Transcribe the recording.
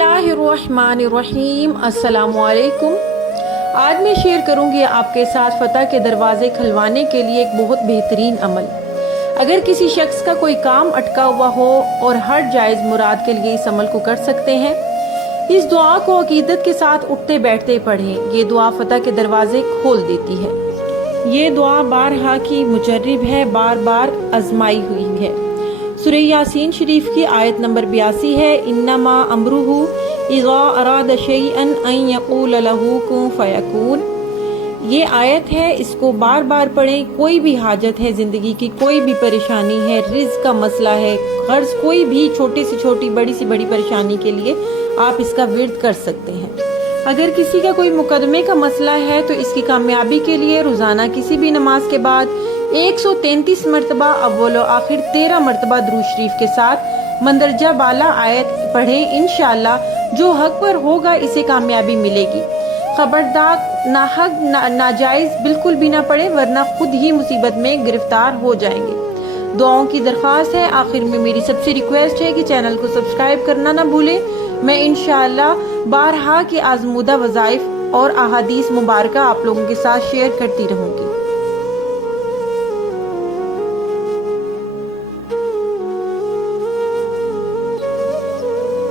बिस्मिल्लाहिर्रहमानिर्रहीम। अस्सलामुअलैकुम। आज मैं शेयर करूंगी आपके साथ फतह के दरवाजे खुलवाने के लिए एक बहुत बेहतरीन अमल। अगर किसी शख्स का कोई काम अटका हुआ हो और हर जायज़ मुराद के लिए इस अमल को कर सकते हैं। इस दुआ को अकीदत के साथ उठते बैठते पढ़ें। ये दुआ फतह के दरवाजे खोल देती है। ये दुआ बारहा की मुजर्रिब है, बार बार आजमाई हुई है। सूरह यासीन शरीफ की आयत नंबर 82 है। इन्नमा अमरुहु इज़ा अरादा शैअन अन यक़ूल लहू कुन फयकून। ये आयत है, इसको बार बार पढ़ें। कोई भी हाजत है, जिंदगी की कोई भी परेशानी है, रिज़्क़ का मसला है, कर्ज, कोई भी छोटी से छोटी बड़ी से बड़ी परेशानी के लिए आप इसका विर्द कर सकते हैं। अगर किसी का कोई मुकदमे का मसला है तो इसकी कामयाबी के लिए रोजाना किसी भी नमाज के बाद 133 मरतबा अव्वल और आखिर 13 मरतबा दुरूद शरीफ के साथ मंदरजा बाला आयत पढ़ें। इंशाअल्लाह जो हक पर होगा इसे कामयाबी मिलेगी। खबरदार नाहक नाजायज बिल्कुल भी ना पढ़े, वरना खुद ही मुसीबत में गिरफ्तार हो जाएंगे। दुआओं की दरख्वास्त है। आखिर में मेरी सबसे रिक्वेस्ट है कि चैनल को सब्सक्राइब करना ना भूलें। मैं इंशाअल्लाह बारहा के आजमूदा वज़ाइफ और अहादीस मुबारका आप लोगों के साथ शेयर करती रहूंगी।